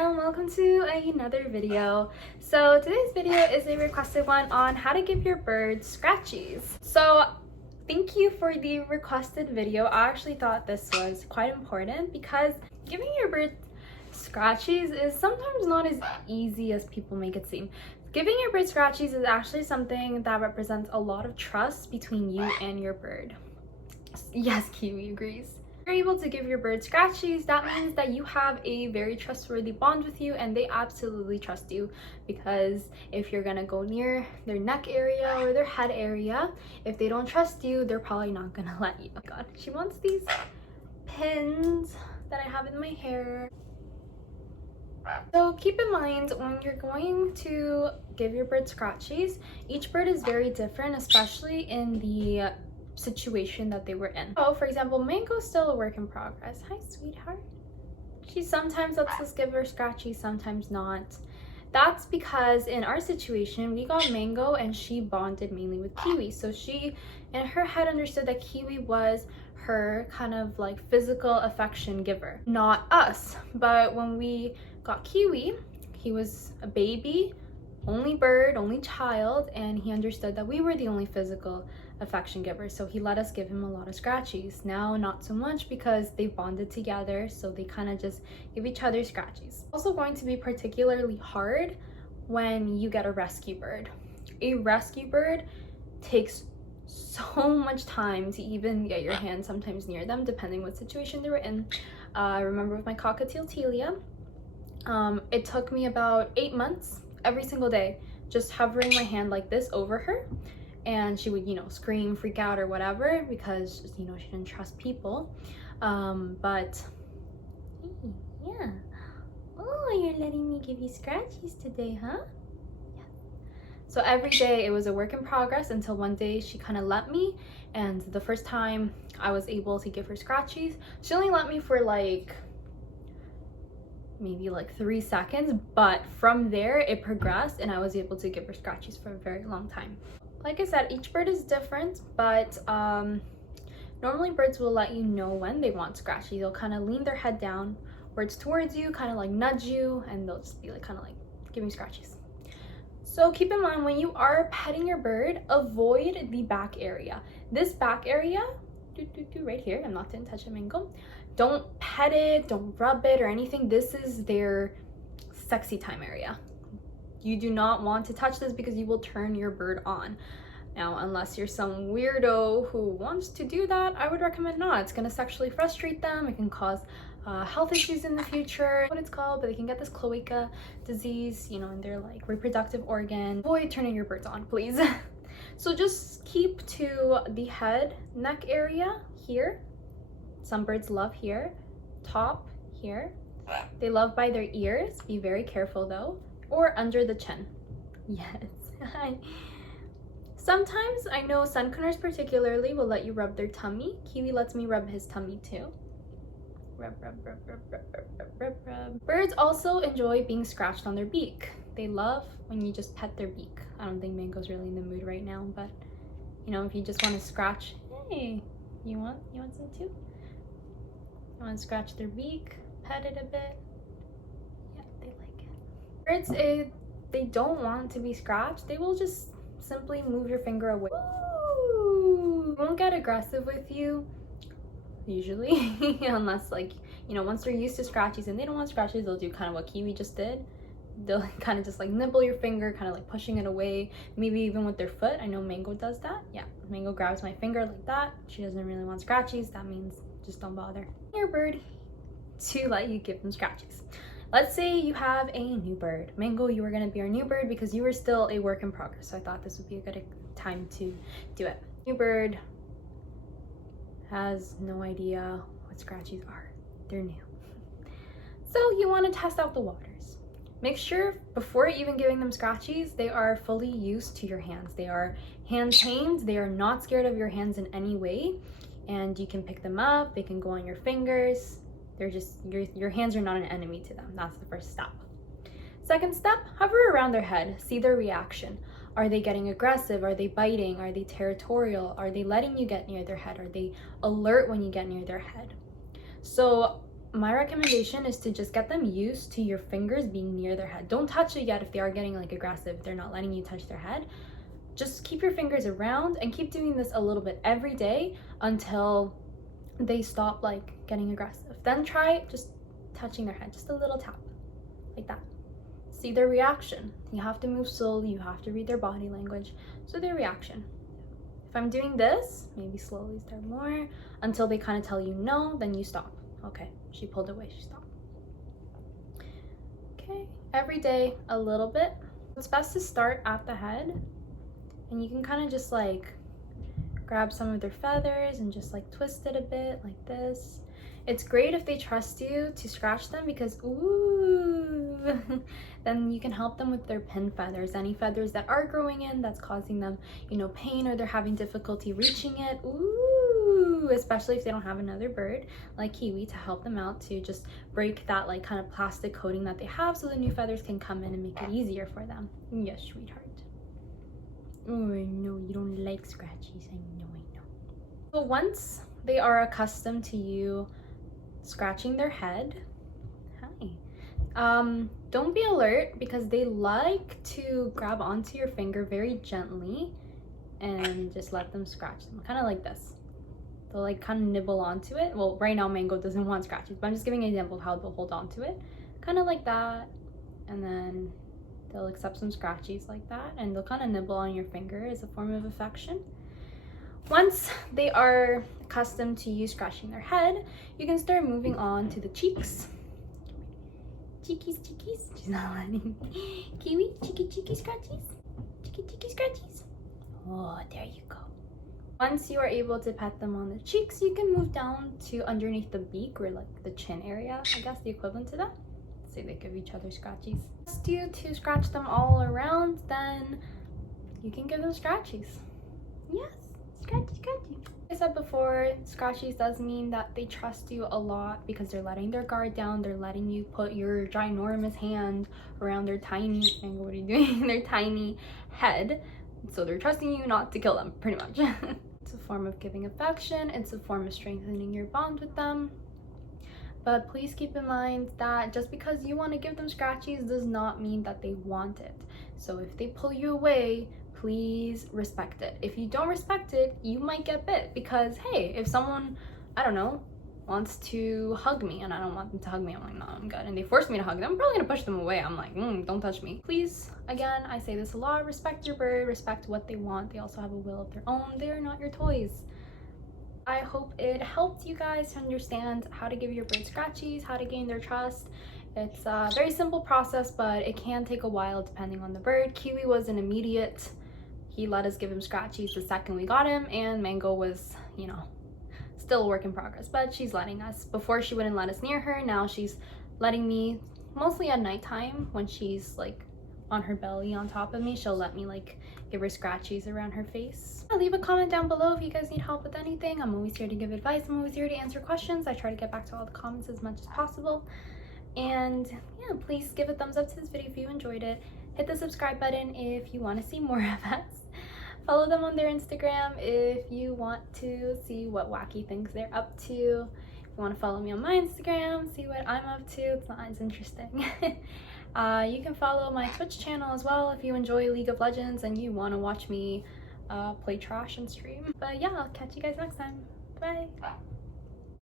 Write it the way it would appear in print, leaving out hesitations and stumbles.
and welcome to another video. So today's video is a requested one on how to give your birds scratchies. So thank you for the requested video. I actually thought this was quite important because giving your bird scratchies is sometimes not as easy as people make it seem. Giving your bird scratchies is actually something that represents a lot of trust between you and your bird. Yes, Kiwi agrees. If you're able to give your bird scratchies, that means that you have a very trustworthy bond with you and they absolutely trust you, because if you're gonna go near their neck area or their head area, if they don't trust you, they're probably not gonna let you. Oh God, she wants these pins that I have in my hair. So keep in mind, when you're going to give your bird scratchies, each bird is very different, especially in the situation that they were in. So for example, Mango's still a work in progress. Hi, sweetheart. She sometimes lets us give her scratchies, sometimes not. That's because in our situation, we got Mango and she bonded mainly with Kiwi. So she, in her head, understood that Kiwi was her kind of like physical affection giver, not us. But when we got Kiwi, he was a baby, only bird, only child, and he understood that we were the only physical affection giver, so he let us give him a lot of scratchies. Now not so much because they bonded together, so they kind of just give each other scratchies. Also going to be particularly hard when you get a rescue bird. A rescue bird takes so much time to even get your hands sometimes near them, depending what situation they were in. I remember with my cockatiel Telia, it took me about 8 months every single day just hovering my hand like this over her, and she would, scream, freak out or whatever because, she didn't trust people. But yeah. Oh, you're letting me give you scratchies today, huh? Yeah. So every day it was a work in progress until one day she kind of let me, and the first time I was able to give her scratchies, she only let me for maybe 3 seconds, but from there it progressed and I was able to give her scratchies for a very long time. Like I said, each bird is different, but normally birds will let you know when they want scratchies. They'll kind of lean their head down where it's towards you, kind of like nudge you, and they'll just be kind of giving scratchies. So keep in mind, when you are petting your bird, avoid the back area. This back area, right here, I'm not going to touch a Mango. Don't pet it, don't rub it or anything. This is their sexy time area. You do not want to touch this because you will turn your bird on. Now, unless you're some weirdo who wants to do that, I would recommend not. It's going to sexually frustrate them. It can cause health issues in the future, what it's called, but they can get this cloaca disease, in their reproductive organ. Avoid turning your birds on, please. So just keep to the head, neck area here. Some birds love here, top here. They love by their ears. Be very careful though. Or under the chin. Yes. Sometimes I know sunconures particularly will let you rub their tummy. Kiwi lets me rub his tummy too. Rub, rub, rub, rub, rub, rub, rub, rub, rub. Birds also enjoy being scratched on their beak. They love when you just pet their beak. I don't think Mango's really in the mood right now, but if you just want to scratch, hey, you want some too? You want to scratch their beak, pet it a bit. Yeah, they like it. Birds, they don't want to be scratched. They will just simply move your finger away. Ooh. They won't get aggressive with you, usually, unless once they're used to scratchies and they don't want scratchies, they'll do kind of what Kiwi just did. They'll kind of just nibble your finger, kind of pushing it away, maybe even with their foot. I know Mango does that. Yeah, Mango grabs my finger like that. She doesn't really want scratchies. That means just don't bother your bird to let you give them scratchies. Let's say you have a new bird. Mango, you were going to be our new bird because you were still a work in progress. So I thought this would be a good time to do it. New bird has no idea what scratchies are. They're new. So you want to test out the waters. Make sure before even giving them scratchies, they are fully used to your hands. They are hand-trained. They are not scared of your hands in any way. And you can pick them up. They can go on your fingers. They're just, your hands are not an enemy to them. That's the first step. Second step, hover around their head. See their reaction. Are they getting aggressive? Are they biting? Are they territorial? Are they letting you get near their head? Are they alert when you get near their head? So my recommendation is to just get them used to your fingers being near their head. Don't touch it yet if they are getting like aggressive, if they're not letting you touch their head. Just keep your fingers around and keep doing this a little bit every day until they stop like getting aggressive. Then try just touching their head, just a little tap like that. See their reaction. You have to move slowly, you have to read their body language, so their reaction. If I'm doing this, maybe slowly start more until they kind of tell you no, then you stop. Okay, she pulled away, she stopped. Okay, every day a little bit. It's best to start at the head, and you can kind of just like grab some of their feathers and just like twist it a bit like this. It's great if they trust you to scratch them because ooh, then you can help them with their pin feathers, any feathers that are growing in that's causing them, you know, pain, or they're having difficulty reaching it. Ooh, especially if they don't have another bird like Kiwi to help them out to just break that like kind of plastic coating that they have so the new feathers can come in and make it easier for them. Yes, sweetheart. Oh, I know you don't like scratchies. I know. So once they are accustomed to you scratching their head, don't be alert because they like to grab onto your finger very gently and just let them scratch them, kind of like this. They'll like kind of nibble onto it. Well, right now Mango doesn't want scratches, but I'm just giving an example of how they'll hold on to it, kind of like that, and then they'll accept some scratchies like that, and they'll kind of nibble on your finger as a form of affection. Once they are accustomed to you scratching their head, you can start moving on to the cheeks. Cheekies, cheekies. She's not letting me. Kiwi, cheeky, cheeky scratchies. Cheeky, cheeky scratchies. Oh, there you go. Once you are able to pet them on the cheeks, you can move down to underneath the beak, or like the chin area, I guess the equivalent to that. Say they give each other scratchies. Ask you to scratch them all around, then you can give them scratchies. Yes. Scratchy, scratchy. Like I said before, scratchies does mean that they trust you a lot because they're letting their guard down. They're letting you put your ginormous hand around their tiny, what are you doing? Their tiny head. So they're trusting you not to kill them, pretty much. It's a form of giving affection. It's a form of strengthening your bond with them. But please keep in mind that just because you want to give them scratchies does not mean that they want it. So if they pull you away, please respect it. If you don't respect it, you might get bit because, hey, if someone, I don't know, wants to hug me and I don't want them to hug me, I'm like, no, I'm good. And they force me to hug them, I'm probably gonna push them away. I'm like, don't touch me. Please, again, I say this a lot, respect your bird, respect what they want. They also have a will of their own. They are not your toys. I hope it helped you guys to understand how to give your bird scratchies, how to gain their trust. It's a very simple process, but it can take a while depending on the bird. Kiwi was an immediate. He let us give him scratchies the second we got him, and Mango was, you know, still a work in progress, but she's letting us. Before she wouldn't let us near her, now she's letting me, mostly at nighttime when she's like on her belly on top of me, she'll let me like give her scratchies around her face. Leave a comment down below if you guys need help with anything. I'm always here to give advice. I'm always here to answer questions. I try to get back to all the comments as much as possible. And yeah, please give a thumbs up to this video if you enjoyed it. Hit the subscribe button if you want to see more of us. Follow them on their Instagram if you want to see what wacky things they're up to. If you want to follow me on my Instagram, see what I'm up to, it's not as interesting. You can follow my Twitch channel as well if you enjoy League of Legends and you want to watch me play trash and stream. But yeah, I'll catch you guys next time. Bye!